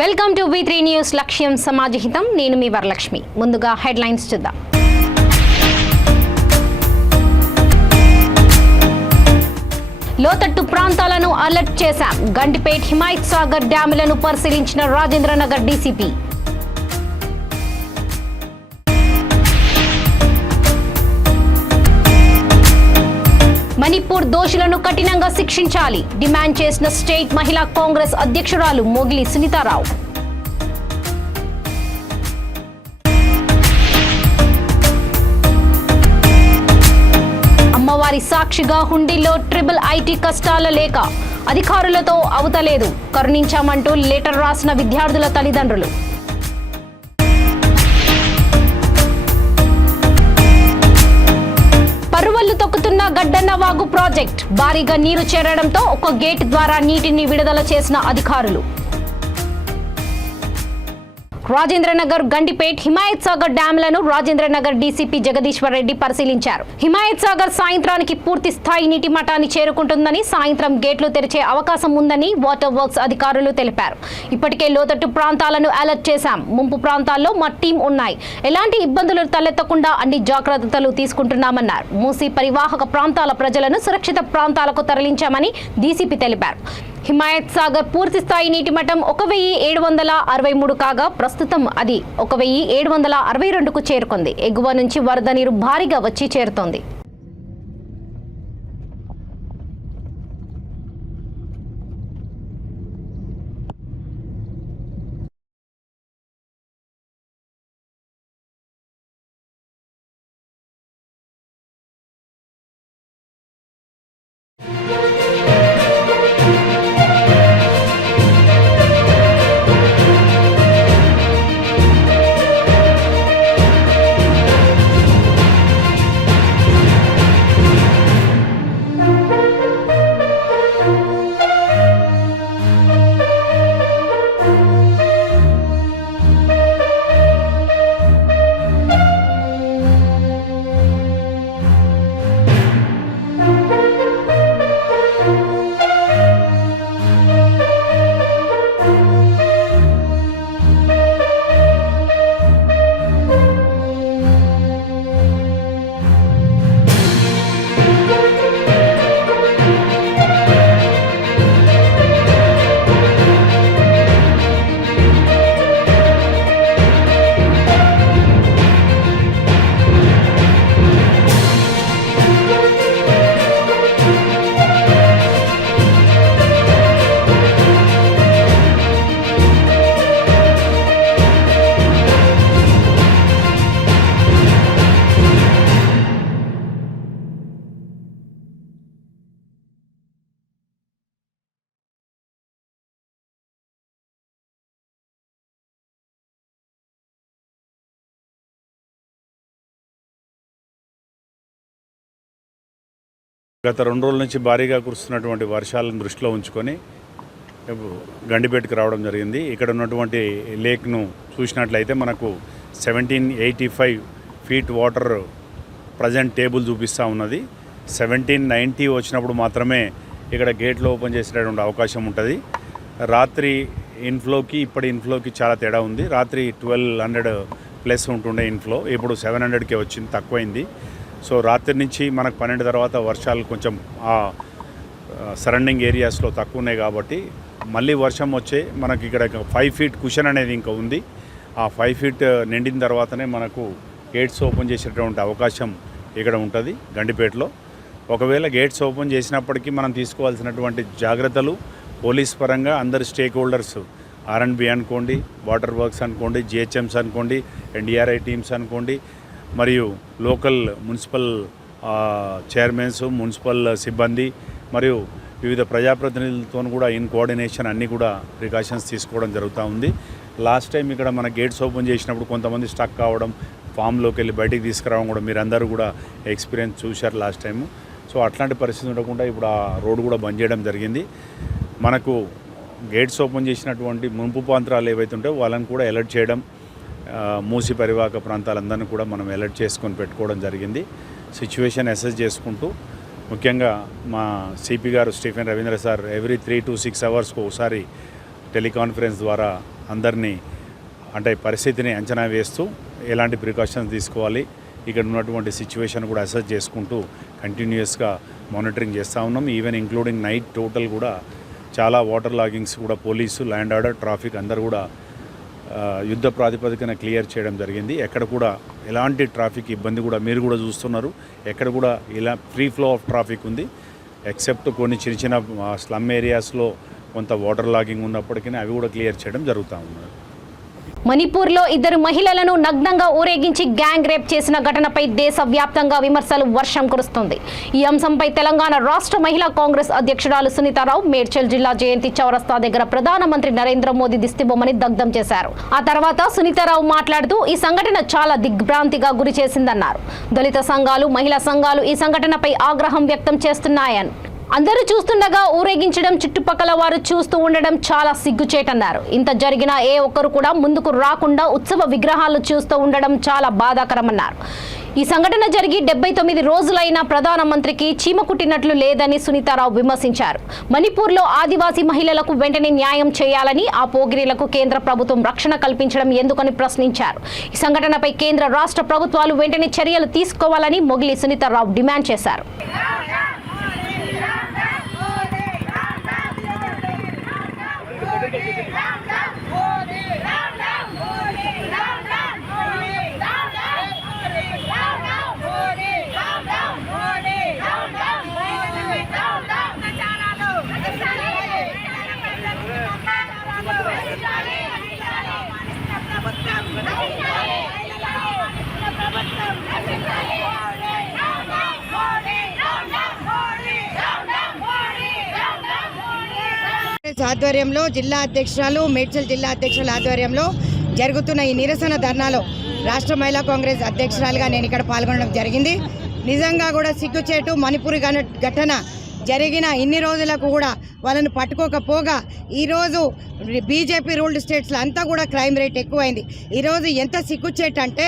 Welcome to V3 news లక్ష్యం సమాజహితం. నేను మీ వరలక్ష్మి. ముందుగా హెడ్లైన్స్ చూద్దాం. లోతట్టు ప్రాంతాలను అలర్ట్ చేశాం. గండిపేట్ హిమాయత్ సాగర్ డ్యాములను పరిశీలించిన రాజేంద్రనగర్ డీసీపీ. మణిపూర్ దోషులను కఠినంగా శిక్షించాలి డిమాండ్ చేసిన స్టేట్ మహిళా కాంగ్రెస్ అధ్యక్షురాలు మోగిలి సునీతారావు. అమ్మవారి సాక్షిగా హుండీలో IIT కష్టాల లేక అధికారులతో అవతలేదు, కరుణించామంటూ లెటర్ రాసిన విద్యార్థుల తల్లిదండ్రులు. పరువళ్లు తొక్కుతున్న గడ్డన్న వాగు ప్రాజెక్ట్ భారీగా నీరు చేరడంతో ఒక గేట్ ద్వారా నీటిని విడుదల చేసిన అధికారులు. రాజేంద్రనగర్ గండిపేట్ హిమాయత్ సాగర్ డ్యామ్లను రాజేంద్రనగర్ డీసీపీ జగదీశ్వర్ రెడ్డి పరిశీలించారు. హిమాయత్ సాగర్ సాయంత్రానికి పూర్తి స్థాయి నీటి మట్టాన్ని చేరుకుంటుందని, సాయంత్రం గేట్లు తెరిచే అవకాశం ఉందని వాటర్ వర్క్స్ అధికారులు తెలిపారు. ఇప్పటికే లోతట్టు ప్రాంతాలను అలర్ట్ చేశాం. ముంపు ప్రాంతాల్లో మా టీం ఉన్నాయి. ఎలాంటి ఇబ్బందులు తలెత్తకుండా అన్ని జాగ్రత్తలు తీసుకుంటున్నామన్నారు. మూసీ పరివాహక ప్రాంతాల ప్రజలను సురక్షిత ప్రాంతాలకు తరలించామని డీసీపీ తెలిపారు. హిమాయత్ సాగర్ పూర్తి స్థాయి నీటి మట్టం 1763 కాగా ప్రస్తుతం అది 1762కు చేరుకుంది. ఎగువ నుంచి వరద నీరు భారీగా వచ్చి చేరుతోంది. గత 2 రోజుల నుంచి భారీగా కురుస్తున్నటువంటి వర్షాలను దృష్టిలో ఉంచుకొని గండిపేటకు రావడం జరిగింది. ఇక్కడ ఉన్నటువంటి లేక్ను చూసినట్లయితే మనకు 1785 ఫీట్ వాటర్ ప్రజెంట్ టేబుల్ చూపిస్తూ ఉన్నది. 1790 వచ్చినప్పుడు మాత్రమే ఇక్కడ గేట్లు ఓపెన్ చేసేటటువంటి అవకాశం ఉంటుంది. రాత్రి ఇన్ఫ్లోకి ఇప్పటి ఇన్ఫ్లోకి చాలా తేడా ఉంది. రాత్రి 1200+ ఉంటుండే ఇన్ఫ్లో, ఇప్పుడు 700కే వచ్చింది, తక్కువైంది. సో రాత్రి నుంచి మనకు 12 తర్వాత వర్షాలు కొంచెం ఆ సరౌండింగ్ ఏరియాస్లో తక్కువ ఉన్నాయి కాబట్టి మళ్ళీ వర్షం వచ్చే మనకి ఇక్కడ 5 ఫీట్ కుషన్ అనేది ఇంకా ఉంది. ఆ 5 ఫీట్ నిండిన తర్వాతనే మనకు గేట్స్ ఓపెన్ చేసేటువంటి అవకాశం ఇక్కడ ఉంటుంది గండిపేటలో. ఒకవేళ గేట్స్ ఓపెన్ చేసినప్పటికీ మనం తీసుకోవాల్సినటువంటి జాగ్రత్తలు పోలీస్ పరంగా అందరు స్టేక్ హోల్డర్స్, R&B అనుకోండి, వాటర్ వర్క్స్ అనుకోండి, GHMs అనుకోండి, NDRI టీమ్స్ అనుకోండి, మరియు లోకల్ మున్సిపల్ చైర్మన్స్, మున్సిపల్ సిబ్బంది మరియు వివిధ ప్రజాప్రతినిధులతో కూడా ఇన్ కోఆర్డినేషన్ అన్నీ కూడా ప్రికాషన్స్ తీసుకోవడం జరుగుతూ ఉంది. లాస్ట్ టైం ఇక్కడ మన గేట్స్ ఓపెన్ చేసినప్పుడు కొంతమంది స్టక్ కావడం, ఫామ్లోకి వెళ్ళి బయటికి తీసుకురావడం కూడా మీరందరూ కూడా ఎక్స్పీరియన్స్ చూశారు లాస్ట్ టైము. సో అట్లాంటి పరిస్థితి ఉండకుండా ఇప్పుడు ఆ రోడ్డు కూడా బంద్ చేయడం జరిగింది. మనకు గేట్స్ ఓపెన్ చేసినటువంటి మున్పు ప్రాంతాలు ఏవైతే ఉంటాయో వాళ్ళని కూడా అలర్ట్ చేయడం, మూసి పరివాహక ప్రాంతాలందరినీ కూడా మనం అలర్ట్ చేసుకొని పెట్టుకోవడం జరిగింది. సిచ్యువేషన్ అసెస్ చేసుకుంటూ ముఖ్యంగా మా సిపి గారు Stephen Ravindra sir every 3 to 6 అవర్స్కు ఒకసారి టెలికాన్ఫరెన్స్ ద్వారా అందరినీ అంటే పరిస్థితిని అంచనా వేస్తూ ఎలాంటి ప్రికాషన్స్ తీసుకోవాలి, ఇక్కడ ఉన్నటువంటి సిచ్యువేషన్ కూడా అసెస్ చేసుకుంటూ కంటిన్యూస్గా మానిటరింగ్ చేస్తూ ఉన్నాం. ఈవెన్ ఇంక్లూడింగ్ నైట్ టోటల్ కూడా చాలా వాటర్ లాగింగ్స్ కూడా పోలీసు, ల్యాండ్ ఆర్డర్, ట్రాఫిక్ అందరూ కూడా యుద్ధ ప్రాతిపదికన క్లియర్ చేయడం జరిగింది. ఎక్కడ కూడా ఎలాంటి ట్రాఫిక్ ఇబ్బంది కూడా మీరు కూడా చూస్తున్నారు. ఎక్కడ కూడా ఇలా ఫ్రీ ఫ్లో ఆఫ్ ట్రాఫిక్ ఉంది. ఎక్సెప్ట్ కొన్ని చిన్న చిన్న స్లమ్ ఏరియాస్లో కొంత వాటర్ లాగింగ్ ఉన్నప్పటికీ అవి కూడా క్లియర్ చేయడం జరుగుతూ ఉన్నది. మణిపూర్లో 2 మహిళలను నగ్నంగా ఊరేగించి గ్యాంగ్ రేప్ చేసిన ఘటనపై దేశవ్యాప్తంగా విమర్శలు వర్షం కురుస్తుంది. ఈ అంశంపై తెలంగాణ రాష్ట్ర మహిళా కాంగ్రెస్ అధ్యక్షురాలు సునీతారావు మేడ్చల్ జిల్లా జయంతి చౌరస్తా దగ్గర ప్రధానమంత్రి నరేంద్ర మోదీ దిష్టిబొమ్మని దగ్ధం చేశారు. ఆ తర్వాత సునీతారావు మాట్లాడుతూ ఈ సంఘటన చాలా దిగ్భ్రాంతిగా గురి చేసిందన్నారు. దళిత సంఘాలు, మహిళా సంఘాలు ఈ సంఘటనపై ఆగ్రహం వ్యక్తం చేస్తున్నాయని, అందరూ చూస్తుండగా ఊరేగించడం, చుట్టుపక్కల వారు చూస్తూ ఉండడం చాలా సిగ్గుచేటన్నారు. ఇంత జరిగినా ఏ ఒక్కరు కూడా ముందుకు రాకుండా ఉత్సవ విగ్రహాలు చూస్తూ ఉండడం చాలా బాధాకరమన్నారు. ఈ సంఘటన జరిగి 79 రోజులైనా ప్రధానమంత్రికి చీమ కుట్టినట్లు లేదని సునీతారావు విమర్శించారు. మణిపూర్లో ఆదివాసీ మహిళలకు వెంటనే న్యాయం చేయాలని, ఆ పోగిరీలకు కేంద్ర ప్రభుత్వం రక్షణ కల్పించడం ఎందుకని ప్రశ్నించారు. ఈ సంఘటనపై కేంద్ర రాష్ట్ర ప్రభుత్వాలు వెంటనే చర్యలు తీసుకోవాలని మొగిలి సునీతారావు డిమాండ్ చేశారు. ఆధ్వర్యంలో జిల్లా అధ్యక్షురాలు, మేడ్చల్ జిల్లా అధ్యక్షుల ఆధ్వర్యంలో జరుగుతున్న ఈ నిరసన ధర్నాలో రాష్ట్ర మహిళా కాంగ్రెస్ అధ్యక్షురాలుగా నేను ఇక్కడ పాల్గొనడం జరిగింది. నిజంగా కూడా సిగ్గుచేటు. మణిపూర్ ఘటన జరిగిన ఇన్ని రోజులకు కూడా వాళ్ళని పట్టుకోకపోగా ఈరోజు బీజేపీ రూల్డ్ స్టేట్స్లో అంతా కూడా క్రైమ్ రేట్ ఎక్కువైంది. ఈరోజు ఎంత సిగ్గుచేటంటే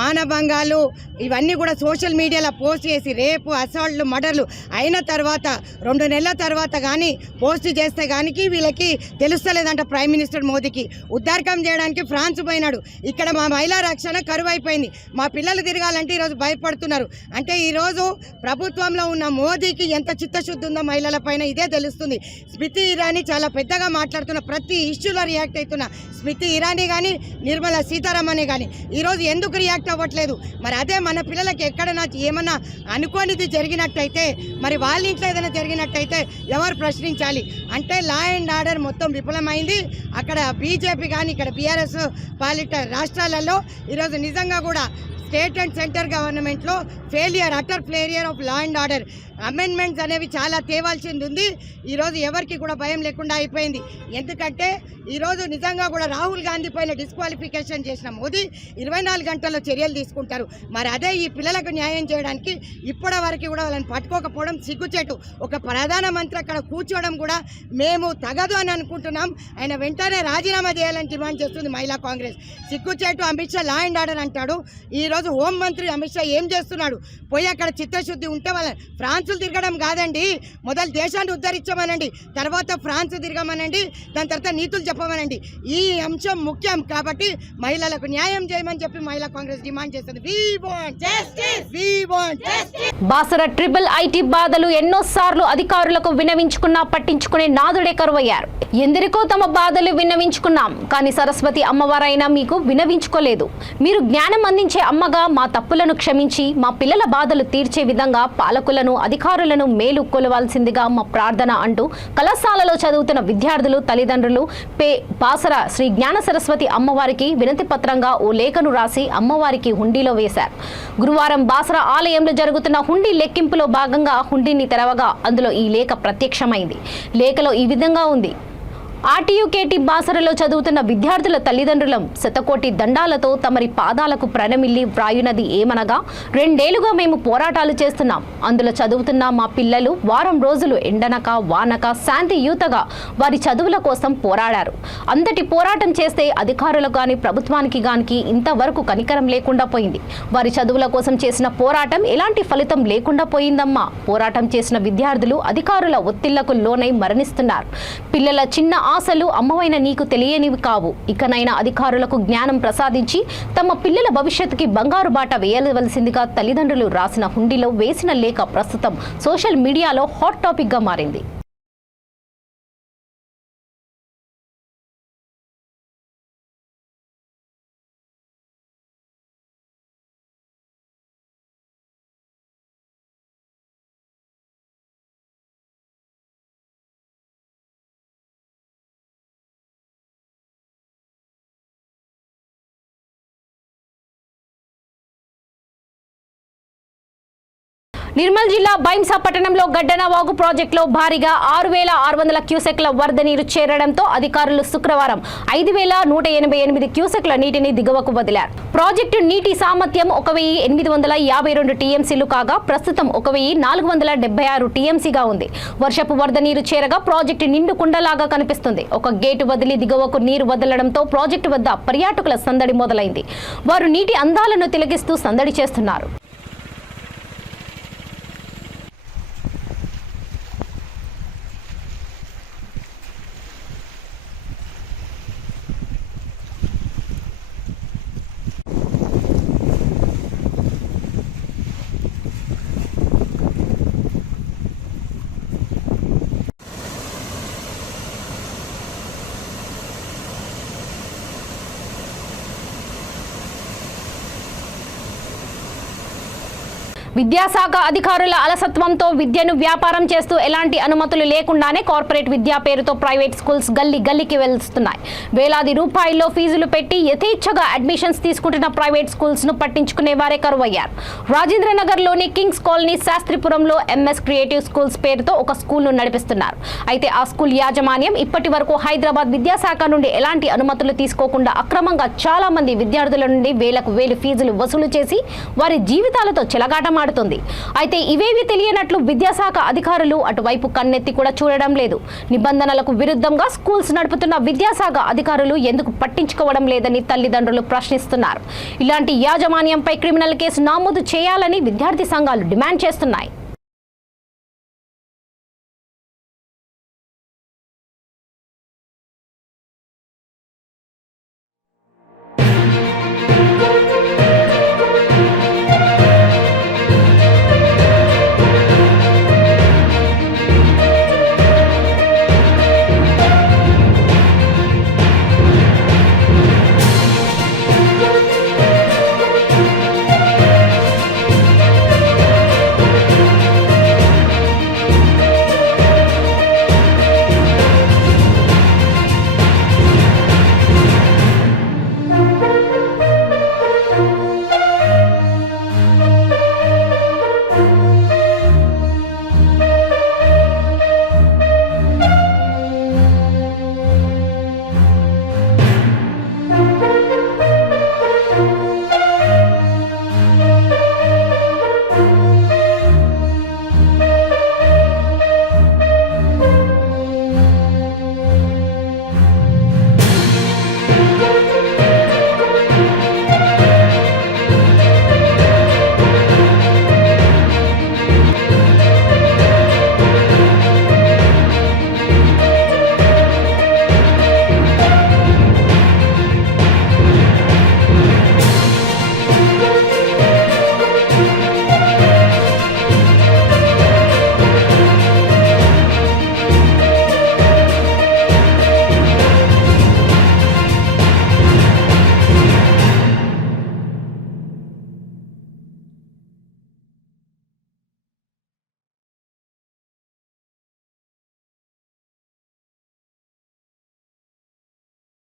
మానభంగాలు ఇవన్నీ కూడా సోషల్ మీడియాలో పోస్ట్ చేసి రేపు, అసాల్ట్లు, మర్డర్లు అయిన తర్వాత 2 నెలల తర్వాత కానీ పోస్ట్ చేస్తే కానీ వీళ్ళకి తెలుస్తలేదంట. ప్రైమ్ మినిస్టర్ మోదీకి ఉద్ధారకం చేయడానికి ఫ్రాన్స్ పోయినాడు. ఇక్కడ మా మహిళా రక్షణ కరువైపోయింది. మా పిల్లలు తిరగాలంటే ఈరోజు భయపడుతున్నారు. అంటే ఈరోజు ప్రభుత్వంలో ఉన్న మోదీకి ఎంత చిత్తశుద్ధి ఉందో మహిళల పైన ఇదే తెలుస్తుంది. స్మృతి ఇరానీ చాలా పెద్దగా మాట్లాడుతున్న, ప్రతి ఇష్యూలో రియాక్ట్ అవుతున్న స్మృతి ఇరానీ కానీ, నిర్మలా సీతారామనే కానీ ఈరోజు ఎందుకు రియాక్ట్ అవ్వట్లేదు? మరి అదే మన పిల్లలకి ఎక్కడైనా ఏమన్నా అనుకోనిది జరిగినట్టయితే, మరి వాళ్ళ ఇంట్లో ఏదైనా జరిగినట్టయితే ఎవరు ప్రశ్నించాలి? అంటే లా అండ్ ఆర్డర్ మొత్తం విఫలమైంది. అక్కడ బీజేపీ కానీ, ఇక్కడ బీఆర్ఎస్ పాలిట రాష్ట్రాలలో ఈరోజు నిజంగా కూడా స్టేట్ అండ్ సెంటర్ గవర్నమెంట్లో failure, utter failure of law and order. Amendments అనేవి చాలా తేవాల్సింది ఉంది. ఈరోజు ఎవరికి కూడా భయం లేకుండా అయిపోయింది. ఎందుకంటే ఈరోజు నిజంగా కూడా రాహుల్ గాంధీ పైన డిస్క్వాలిఫికేషన్ చేసిన మోదీ 24 గంటల్లో చర్యలు తీసుకుంటారు. మరి అదే ఈ పిల్లలకు న్యాయం చేయడానికి ఇప్పటి వరకు కూడా వాళ్ళని పట్టుకోకపోవడం సిగ్గుచేటు. ఒక ప్రధానమంత్రి అక్కడ కూర్చోవడం కూడా మేము తగదు అని అనుకుంటున్నాం. ఆయన వెంటనే రాజీనామా చేయాలని డిమాండ్ చేస్తుంది మహిళా కాంగ్రెస్. సిగ్గుచేటు. Amit Shah law and order అంటాడు. ఈరోజు హోంమంత్రి అమిత్ షా ఏం చేస్తున్నాడు? పోయి అక్కడ చిత్తశుద్ధి ఉంటే వాళ్ళ ఫ్రాన్సులు తిరగడం కాదండి, మొదలు దేశాన్ని ఉద్ధరించమనండి, తర్వాత ఫ్రాన్స్ తిరగమనండి, దాని తర్వాత నీతులు చెప్పమనండి. ఈ అంశం ముఖ్యం కాబట్టి మహిళలకు న్యాయం చేయమని చెప్పి మహిళా కాంగ్రెస్ డిమాండ్ చేస్తుంది. బాసర ట్రిపుల్ ఐటీ బాధలు ఎన్నోసార్లు అధికారులకు విన్నవించుకున్నా పట్టించుకునే నాదుడే కరువయ్యారు. ఎందరికో తమ బాధలు విన్నవించుకున్నాం, కానీ సరస్వతి అమ్మవారైనా మీకు విన్నవించుకోలేదు. మీరు జ్ఞానం అందించే అమ్మగా మా తప్పులను క్షమించి మా పిల్లల బాధలు తీర్చే విధంగా పాలకులను, అధికారులను మేలు కొలవాల్సిందిగా మా ప్రార్థన అంటూ కళాశాలలో చదువుతున్న విద్యార్థులు, తల్లిదండ్రులు బాసర శ్రీ జ్ఞాన సరస్వతి అమ్మవారికి వినతి పత్రంగా ఓ లేఖను రాసి అమ్మవారికి హుండీలో వేశారు. గురువారం బాసర ఆలయంలో జరుగుతున్న హుండీ లెక్కింపులో భాగంగా హుండీని తెరవగా అందులో ఈ లేఖ ప్రత్యక్షమైంది. లేఖలో ఈ విధంగా ఉంది: ఆర్టీయూకేటీ బాసరలో చదువుతున్న విద్యార్థుల తల్లిదండ్రులం శతకోటి దండాలతో తమరి పాదాలకు ప్రణమిల్లి వ్రాయునది ఏమనగా, 2 ఏళ్లుగా మేము పోరాటాలు చేస్తున్నాం. అందులో చదువుతున్న మా పిల్లలు వారం రోజులు ఎండనక వానక శాంతియుతగా వారి చదువుల కోసం పోరాడారు. అంతటి పోరాటం చేస్తే అధికారులకు కానీ ప్రభుత్వానికి కానీ ఇంతవరకు కనికరం లేకుండా పోయింది. వారి చదువుల కోసం చేసిన పోరాటం ఎలాంటి ఫలితం లేకుండా పోయిందమ్మా. పోరాటం చేసిన విద్యార్థులు అధికారుల ఒత్తిళ్లకు లోనై మరణిస్తున్నారు. పిల్లల చిన్న ఆశలు అమ్మవైన నీకు తెలియనివి కావు. ఇకనైనా అధికారులకు జ్ఞానం ప్రసాదించి తమ పిల్లల భవిష్యత్తుకి బంగారు బాట వేయవలసిందిగా తల్లిదండ్రులు రాసిన హుండీలో వేసిన లేఖ ప్రస్తుతం సోషల్ మీడియాలో హాట్ టాపిక్ గా మారింది. నిర్మల్ జిల్లా బైంసా పట్టణంలో గడ్డన వాగు ప్రాజెక్టులో భారీగా 6,600 క్యూసెక్ల వరద నీరు చేరడంతో అధికారులు శుక్రవారం 5,188 క్యూసెక్ల నీటిని దిగువకు వదిలారు. ప్రాజెక్టు నీటి సామర్థ్యం 1,852 టీఎంసీలు కాగా ప్రస్తుతం 1,476 టీఎంసీగా ఉంది. వర్షపు వరద నీరు చేరగా ప్రాజెక్టు నిండు కుండలాగా కనిపిస్తుంది. ఒక గేటు వదిలి దిగువకు నీరు వదలడంతో ప్రాజెక్టు వద్ద పర్యాటకుల సందడి మొదలైంది. వారు నీటి అందాలను తిలకిస్తూ సందడి చేస్తున్నారు. విద్యాశాఖ అధికారుల అలసత్వంతో విద్యను వ్యాపారం చేస్తూ ఎలాంటి అనుమతులు లేకుండానే కార్పొరేట్ విద్యా పేరుతో ప్రైవేట్ స్కూల్స్ గల్లీ గల్లీకి వెళ్తున్నాయి. వేలాది రూపాయల్లో ఫీజులు పెట్టి యథేచ్ఛగా అడ్మిషన్స్ తీసుకుంటున్న ప్రైవేట్ స్కూల్స్ ను పట్టించుకునే వారే కరువయ్యారు. రాజేంద్రనగర్లోని కింగ్స్ కాలనీ శాస్త్రిపురంలో ఎంఎస్ క్రియేటివ్ స్కూల్స్ పేరుతో ఒక స్కూల్ ను నడిపిస్తున్నారు. అయితే ఆ స్కూల్ యాజమాన్యం ఇప్పటి వరకు హైదరాబాద్ విద్యాశాఖ నుండి ఎలాంటి అనుమతులు తీసుకోకుండా అక్రమంగా చాలా మంది విద్యార్థుల నుండి వేలకు వేలు ఫీజులు వసూలు చేసి వారి జీవితాలతో చెలగాటమాడుతుంది. అయితే ఇవేవి తెలియనట్లు విద్యాశాఖ అధికారులు అటువైపు కన్నెత్తి కూడా చూడడం లేదు. నిబంధనలకు విరుద్ధంగా స్కూల్స్ నడుపుతున్న విద్యాశాఖ అధికారులు ఎందుకు పట్టించుకోవడం లేదని తల్లిదండ్రులు ప్రశ్నిస్తున్నారు. ఇలాంటి యాజమాన్యంపై క్రిమినల్ కేసు నమోదు చేయాలని విద్యార్థి సంఘాలు డిమాండ్ చేస్తున్నాయి.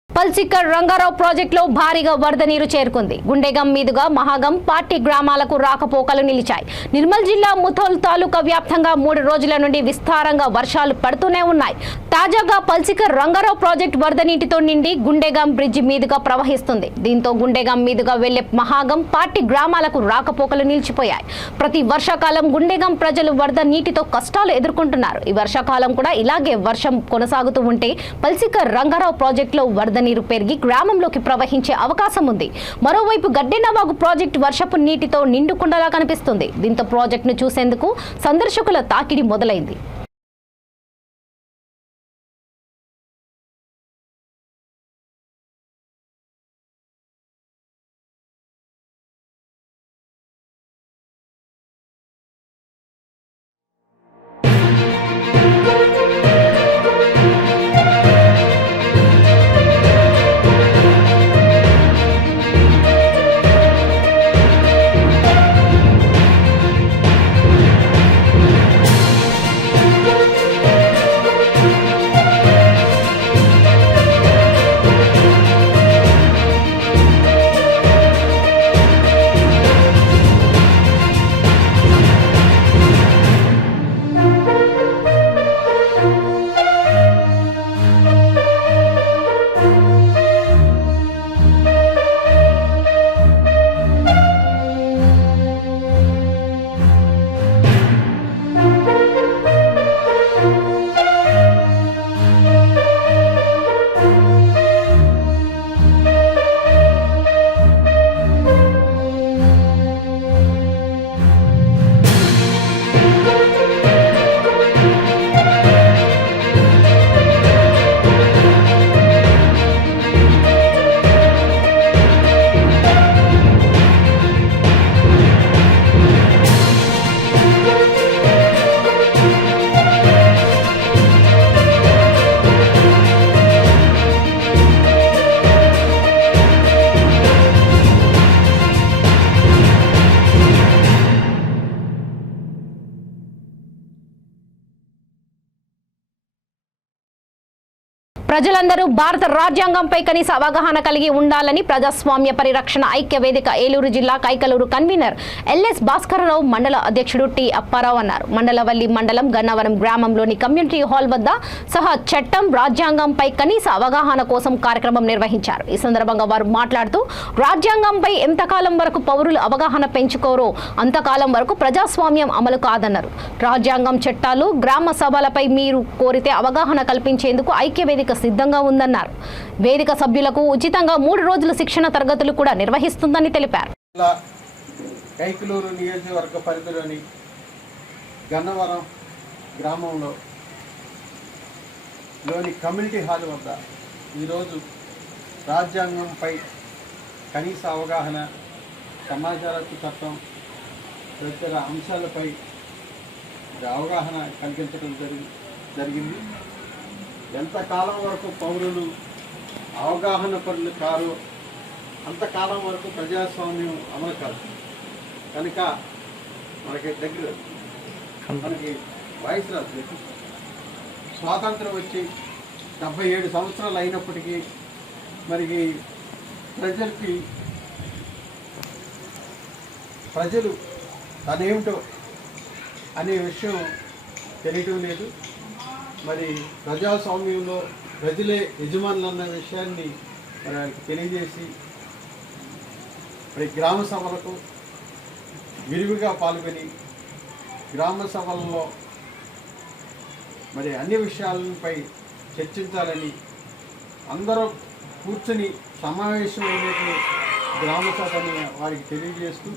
పల్సిక్కర్ రంగారావు ప్రాజెక్టులో భారీగా వరద నీరు చేరుకుంది. గుండెగం మీదుగా మహాగం పార్టీ గ్రామాలకు రాకపోకలు నిలిచాయి. నిర్మల్ జిల్లా ముథోల్ తాలూకా వ్యాప్తంగా 3 రోజుల నుండి విస్తారంగా వర్షాలు పడుతూనే ఉన్నాయి. తాజాగా పల్సిక్కర్ రంగారావు ప్రాజెక్టు వరద నీటితో నిండి గుండెగం బ్రిడ్జి మీదుగా ప్రవహిస్తుంది. దీంతో గుండెగం మీదుగా వెళ్లే మహాగం పార్టీ గ్రామాలకు రాకపోకలు నిలిచిపోయాయి. ప్రతి వర్షాకాలం గుండెగం ప్రజలు వరద నీటితో కష్టాలు ఎదుర్కొంటున్నారు. ఈ వర్షాకాలం కూడా ఇలాగే వర్షం కొనసాగుతూ ఉంటే పల్సిక్కర్ రంగారావు ప్రాజెక్టులో వరద నీరు పెరిగి గ్రామంలోకి ప్రవహించే అవకాశం ఉంది. మరోవైపు గడ్డెనవాగు ప్రాజెక్టు వర్షపు నీటితో నిండుకుండలా కనిపిస్తుంది. దీంతో ప్రాజెక్టును చూసేందుకు సందర్శకుల తాకిడి మొదలైంది. ప్రజలందరూ భారత రాజ్యాంగంపై కనీస అవగాహన కలిగి ఉండాలని ప్రజాస్వామ్య పరిరక్షణ ఐక్య వేదిక ఏలూరు జిల్లా కైకలూరు కన్వీనర్ ఎల్ఎస్ భాస్కరరావు మండల అధ్యక్షుడు టి అప్పారావు అన్నారు. మండలవల్లి మండలం గన్నవరం గ్రామంలోని కమ్యూనిటీ హాల్ వద్ద సహా చట్టం రాజ్యాంగంపై కనీస అవగాహన కోసం కార్యక్రమం నిర్వహించారు. ఈ సందర్భంగా వారు మాట్లాడుతూ రాజ్యాంగంపై ఎంతకాలం వరకు పౌరులు అవగాహన పెంచుకోరో అంతకాలం వరకు ప్రజాస్వామ్యం అమలు కాదన్నారు. రాజ్యాంగం చట్టాలు గ్రామ సభలపై మీరు కోరితే అవగాహన కల్పించేందుకు ఐక్య వేదిక సిద్ధంగా ఉందన్నారు. వేదిక సభ్యులకు ఉచితంగా 3 రోజుల శిక్షణ తరగతులు కూడా నిర్వహిస్తుందని తెలిపారు. కైకలూరు నియోజకవర్గ పరిధిలోని గన్నవరం గ్రామంలో కమ్యూనిటీ హాల్ వద్ద ఈరోజు రాజ్యాంగంపై కనీస అవగాహన, సమాచార హక్కు చట్టం తదితర అంశాలపై అవగాహన కల్పించడం జరిగింది. ఎంతకాలం వరకు పౌరులు అవగాహన పరులు కారు అంతకాలం వరకు ప్రజాస్వామ్యం అమలు కాదు. కనుక మనకి వాయిస్ రాదు. స్వాతంత్రం వచ్చి 77 సంవత్సరాలు అయినప్పటికీ మరి ప్రజలు తనేమిటో అనే విషయం తెలియటం లేదు. మరి ప్రజాస్వామ్యంలో ప్రజలే యజమానులు అన్న విషయాన్ని మరి వాళ్ళకి తెలియజేసి మరి గ్రామ సభలకు విరివిగా పాల్గొని గ్రామ సభల్లో మరి అన్ని విషయాలపై చర్చించాలని అందరూ కూర్చొని సమావేశమైనట్లు గ్రామ సభని వారికి తెలియజేస్తూ,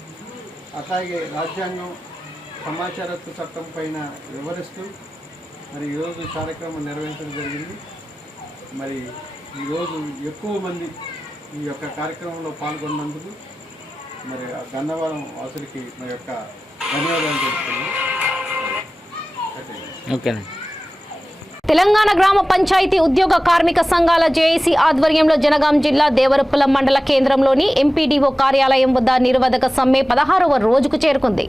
అట్లాగే రాజ్యాంగం, సమాచార హక్కు చట్టం పైన వివరిస్తూ మరి ఈరోజు కార్యక్రమం నిర్వహించడం జరిగింది. మరి ఈరోజు ఎక్కువ మంది ఈ యొక్క కార్యక్రమంలో పాల్గొన్నందుకు మరి గన్నవరం వాసులకి మరి యొక్క ధన్యవాదాలు తెలుపుతున్నాను. ఓకేనండి. తెలంగాణ గ్రామ పంచాయతీ ఉద్యోగ కార్మిక సంఘాల జేఏసీ ఆధ్వర్యంలో జనగాం జిల్లా దేవరపుల మండల కేంద్రంలోని ఎంపీడీఓ కార్యాలయం వద్ద నిరవధిక సమ్మె 16వ రోజుకు చేరుకుంది.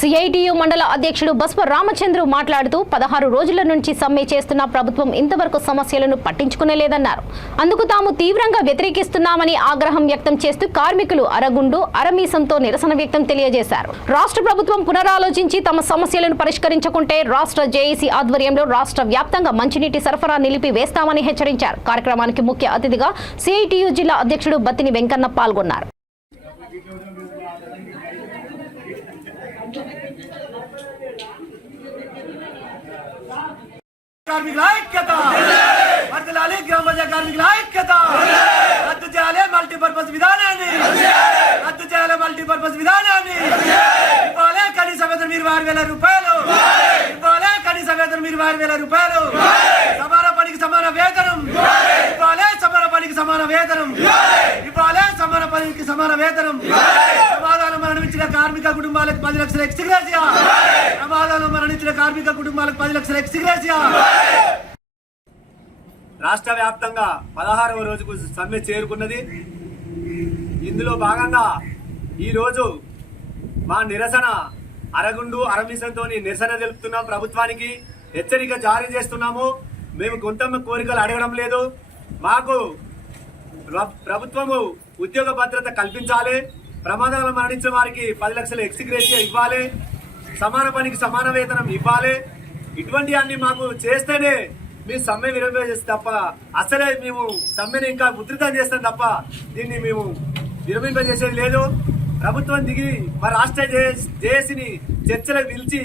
సిఐటియు మండల అధ్యక్షుడు బస్వ రామచంద్రు మాట్లాడుతూ 16 రోజుల నుంచి సమ్మె చేస్తున్న ప్రభుత్వం ఇంతవరకు సమస్యలను పట్టించుకునేలేదన్నారు. అందుకు తాము తీవ్రంగా వ్యతిరేకిస్తున్నామని ఆగ్రహం వ్యక్తం చేస్తూ కార్మికులు అరగుండు అరమీసంతో నిరసన వ్యక్తం తెలియజేశారు. రాష్ట్ర ప్రభుత్వం పునరాలోచించి తమ సమస్యలను పరిష్కరించకుంటే రాష్ట్ర జేఏసీ ఆధ్వర్యంలో రాష్ట్ర వ్యాప్తంగా మంచినీటి సరఫరా నిలిపి వేస్తామని హెచ్చరించారు. కార్యక్రమానికి ముఖ్య అతిథిగా సిఐటియు జిల్లా అధ్యక్షుడు బత్తిని వెంకన్న పాల్గొన్నారు. మల్టీపర్పస్ విధానాన్ని కనీస వేతనం మీరు 6,000 రూపాయలు ఇవ్వాలి. కనీస వేతనం మీరు 6,000 రూపాయలు. సమాన పనికి సమాన వేతనం ఇవ్వాలి. సమాన పనికి సమాన వేతనం ఇవ్వాలి. సమాన పనికి సమాన వేతనం. ప్రమాదాలు మరణించిన కార్మిక కుటుంబాలకు 10 లక్షల ఎక్స్గ్రేషియా. ప్రమాదాలు మరణించిన కార్మిక కుటుంబాలకు 10 లక్షల ఎక్స్గ్రేషియా. రాష్ట్ర వ్యాప్తంగా 16వ రోజుకు సమ్మె చేరుకున్నది. ఇందులో భాగంగా ఈరోజు మా నిరసన అరగుండు అరమిసంతో నిరసన తెలుపుతున్నాం. ప్రభుత్వానికి హెచ్చరిక జారీ చేస్తున్నాము. మేము కొంత కోరికలు అడగడం లేదు. మాకు ప్రభుత్వము ఉద్యోగ భద్రత కల్పించాలి. ప్రమాదాలు మరణించిన వారికి 10 లక్షల ఎక్స్గ్రేషియా ఇవ్వాలి. సమాన పనికి సమాన వేతనం ఇవ్వాలి. ఇటువంటి అన్ని మాకు చేస్తేనే మేము సమ్మె విరమింపజేస్తే తప్ప అసలే మేము సమ్మెను ఇంకా ఉధృతం చేస్తాం తప్ప దీన్ని మేము విరమింపజేసేది లేదు. ప్రభుత్వం దిగి మా రాష్ట్ర జేఏసీని చర్చలకు పిలిచి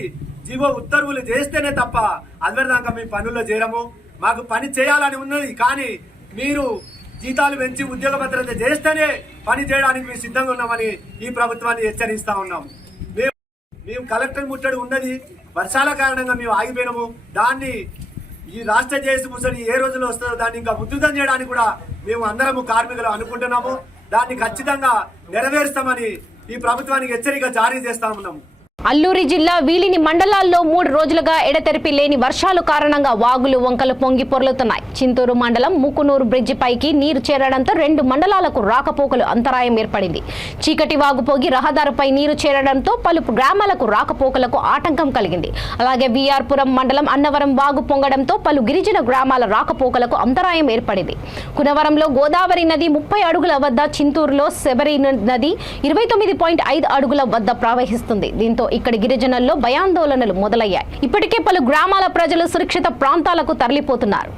జీవో ఉత్తర్వులు చేస్తేనే తప్ప అదివరదాకా మేము పనుల్లో చేరము. మాకు పని చేయాలని ఉన్నది, కానీ మీరు జీతాలు పెంచి ఉద్యోగ భద్రత చేస్తేనే పని చేయడానికి మేము సిద్ధంగా ఉన్నామని ఈ ప్రభుత్వాన్ని హెచ్చరిస్తా ఉన్నాము. మేము కలెక్టర్ ముట్టడి ఉన్నది, వర్షాల కారణంగా మేము ఆగిపోయినాము. దాన్ని ఈ రాష్ట్ర జేఏసీ ముసలి ఏ రోజులో వస్తుందో దాన్ని ఇంకా ఉధృతం చేయడానికి కూడా మేము అందరము కార్మికులు అనుకుంటున్నాము. దాన్ని ఖచ్చితంగా నెరవేరుస్తామని ఈ ప్రభుత్వానికి హెచ్చరిక జారీ చేస్తా ఉన్నాము. అల్లూరి జిల్లా వీలిని మండలాల్లో 3 రోజులుగా ఎడతెరిపి లేని వర్షాలు కారణంగా వాగులు వంకలు పొంగి పొర్లుతున్నాయి. చింతూరు మండలం ముక్కునూరు బ్రిడ్జి పైకి నీరు చేరడంతో 2 మండలాలకు రాకపోకలు అంతరాయం ఏర్పడింది. చీకటి వాగు పొంగి రహదారిపై నీరు చేరడంతో పలు గ్రామాలకు రాకపోకలకు ఆటంకం కలిగింది. అలాగే విఆర్పురం మండలం అన్నవరం వాగు పొంగడంతో పలు గిరిజన గ్రామాల రాకపోకలకు అంతరాయం ఏర్పడింది. కునవరంలో గోదావరి నది 30 అడుగుల వద్ద, చింతూరులో శబరి నది 29.5 అడుగుల వద్ద ప్రవహిస్తుంది. దీంతో ఇక్కడి గిరిజనుల్లో భయాందోళనలు మొదలయ్యాయి. ఇప్పటికే పలు గ్రామాల ప్రజలు సురక్షిత ప్రాంతాలకు తరలిపోతున్నారు.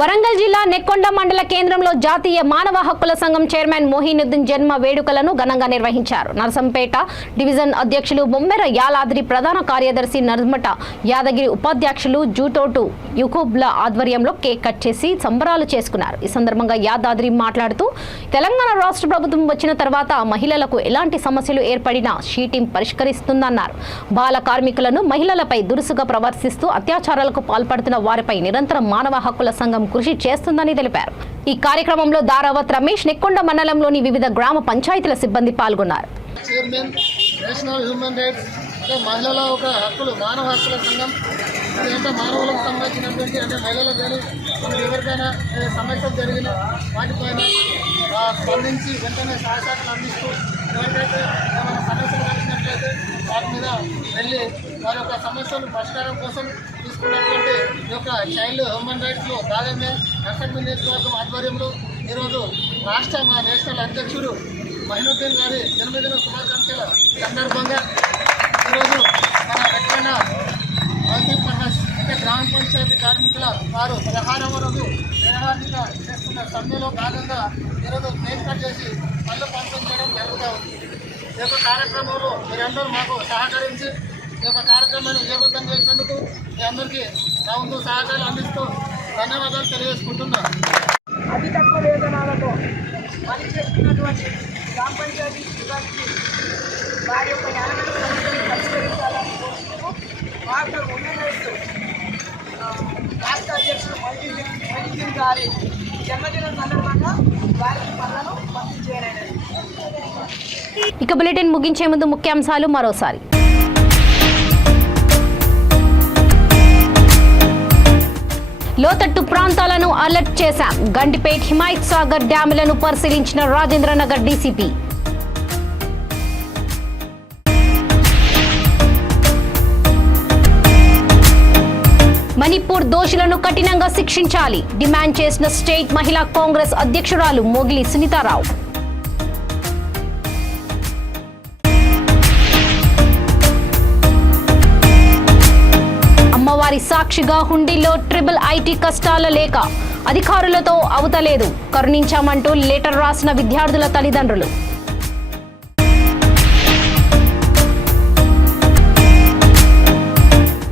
వరంగల్ జిల్లా నెక్కొండ మండల కేంద్రంలో జాతీయ మానవ హక్కుల సంఘం చైర్మన్ మొహినుద్దీన్ జన్మ వేడుకలను ఘనంగా నిర్వహించారు. నరసంపేట డివిజన్ అధ్యక్షులు బొమ్మెర యాలాద్రి, ప్రధాన కార్యదర్శి నర్మట యాదగిరి, ఉపాధ్యక్షులు జూటోటు యుకోబ్ల ఆధ్వర్యంలో కేక్ కట్ చేసి సంబరాలు చేసుకున్నారు. ఈ సందర్భంగా యాదాద్రి మాట్లాడుతూ తెలంగాణ రాష్ట్ర ప్రభుత్వం వచ్చిన తర్వాత మహిళలకు ఎలాంటి సమస్యలు ఏర్పడినా షీ టీం పరిష్కరిస్తుందన్నారు. బాల కార్మికులను, మహిళలపై దురుసుగా ప్రవర్తిస్తూ అత్యాచారాలకు పాల్పడుతున్న వారిపై నిరంతరం మానవ హక్కుల సంఘం కృషి చేస్తుందని తెలిపారు. ఈ కార్యక్రమంలో దారావత్ రమేష్, నెక్కొండ మండలంలోని వివిధ గ్రామ పంచాయతీల సిబ్బంది పాల్గొన్నారు. చైర్మన్ నేషనల్ హ్యూమన్ రైట్స్ మహిళల ఒక హక్కులు, మానవ హక్కుల సంఘం అంటే మానవులకు సంబంధించినటువంటి అంటే మహిళలకు కానీ మనకు ఎవరికైనా సమస్యలు జరిగిన వాటిపైన స్పందించి వెంటనే సహాయశాఖలు అందిస్తూ ఎవరికైతే ఏమైనా సమస్యలు కలిగినట్లయితే వాటి మీద వెళ్ళి వారి యొక్క సమస్యలు పరిష్కారం కోసం తీసుకున్నటువంటి ఈ యొక్క చైల్డ్ హ్యూమన్ రైట్స్లో భాగమే నర్సంపేట నియోజకవర్గం ఆధ్వర్యంలో ఈరోజు రాష్ట్ర మా నేషనల్ అధ్యక్షుడు మొహినుద్దీన్ గారి జన్మదిన శుభాకాంక్షల సందర్భంగా ఈరోజు మన నెక్కొండ అంటే గ్రామ పంచాయతీ కార్మికుల వారు 16వ రోజు నిరహారిగా చేస్తున్న సమ్మెలో భాగంగా ఈరోజు కేక్ కట్ చేసి పళ్ళు పంపిణీ చేయడం జరుగుతూ ఉంది. ఈ యొక్క కార్యక్రమంలో మీరందరూ మాకు సహకరించి ఈ యొక్క కార్యక్రమాన్ని విజయవంతం చేసినందుకు మీ అందరికీ నా ముందు సహకారాలు అందిస్తూ ధన్యవాదాలు తెలియజేసుకుంటున్నాను. అతి తక్కువ వేతనాలతో పనిచేస్తున్నటువంటి గ్రామ పంచాయతీ సిబ్బందికి వారి యొక్క న్యాయమైన సమస్యలను పరిష్కరించాలని కోరుకుంటూ వారి ఉన్నత రాష్ట్ర అధ్యక్షుడు మొహినుద్దీన్ గారి జన్మదినం సందర్భంగా వారికి పనులను పంపిణీ చేయనైనది. ఇక బులెటిన్ ముగించే ముందు ముఖ్యాంశాలు మరోసారి. లోతట్టు ప్రాంతాలను అలర్ట్ చేశాం. గండిపేట్, హిమాయత్ సాగర్ డ్యాములను పరిశీలించిన రాజేంద్రనగర్ డీసీపీ. మణిపూర్ దోషులను కఠినంగా శిక్షించాలి డిమాండ్ చేసిన స్టేట్ మహిళా కాంగ్రెస్ అధ్యక్షురాలు మోగిలి సునీతారావు. అమ్మవారి సాక్షిగా హుండీలో ట్రిపుల్ ఐటీ కష్టాల లేక అధికారులతో అవతలేదు, కరుణించామంటూ లెటర్ రాసిన విద్యార్థుల తల్లిదండ్రులు.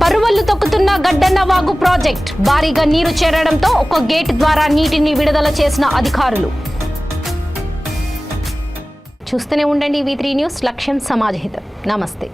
పరువళ్లు తొక్కుతున్న గడ్డన్న వాగు ప్రాజెక్ట్, భారీగా నీరు చేరడంతో ఒక గేట్ ద్వారా నీటిని విడుదల చేసిన అధికారులు. చూస్తూనే ఉండండి V3 న్యూస్, లక్ష్యం సమాజహితం. నమస్తే.